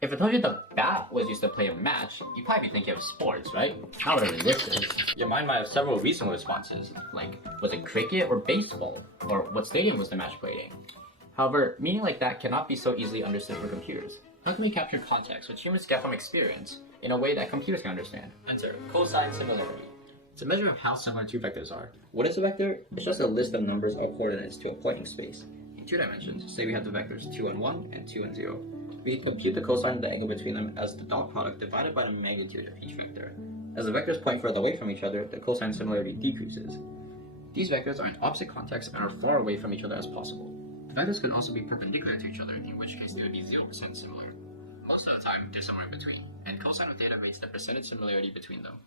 If I told you the bat was used to play a match, you'd probably be thinking of sports, right? However, this is. Your mind might have several reasonable responses, like, was it cricket or baseball? Or what stadium was the match played in? However, meaning like that cannot be so easily understood for computers. How can we capture context which humans get from experience in a way that computers can understand? Answer: cosine similarity. It's a measure of how similar two vectors are. What is a vector? It's just a list of numbers or coordinates to a point in space. In 2 dimensions, say we have the vectors 2 and 1 and 2 and 0. We can compute the cosine of the angle between them as the dot product divided by the magnitude of each vector. As the vectors point further away from each other, the cosine similarity decreases. These vectors are in opposite contexts and are far away from each other as possible. The vectors can also be perpendicular to each other, in which case they would be 0% similar. Most of the time, they're somewhere in between, and cosine of theta rates the percentage similarity between them.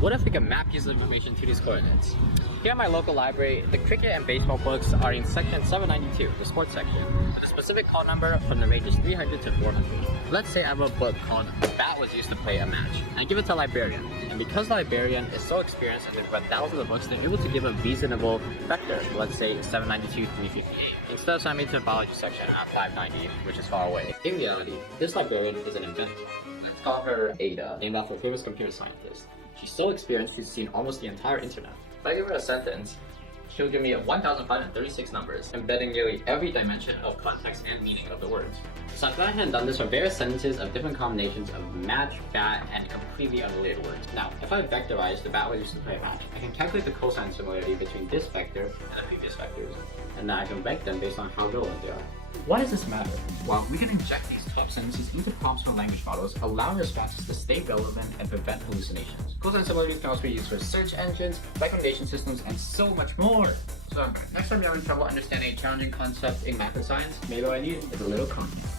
What if we can map user information to these coordinates? Here at my local library, the cricket and baseball books are in section 792, the sports section, with a specific call number from the ranges 300 to 400. Let's say I have a book called "The Bat Was Used to Play a Match," and I give it to a librarian. And because the librarian is so experienced and they've read thousands of books, they're able to give a reasonable vector, let's say 792, 358, instead of sending me to the biology section at 590, which is far away. In reality, this librarian is an inventor. Let's call her Ada, named after a famous computer scientist. She's so experienced, she's seen almost the entire internet. If I give her a sentence, she'll give me 1,536 numbers, embedding nearly every dimension of context and meaning of the words. So I've gone ahead and done this for various sentences of different combinations of match, bat, and completely unrelated words. Now, if I vectorize the bat was used to play a match, I can calculate the cosine similarity between this vector and the previous vectors, and then I can rank them based on how relevant they are. Why does this matter? Well, we can inject these top sentences into prompts from language models, allowing responses to stay relevant and prevent hallucinations. Cosine similarities can also be used for search engines, recommendation systems, and so much more. So next time you're having trouble understanding a challenging concept in math and science, maybe all I need is a little context.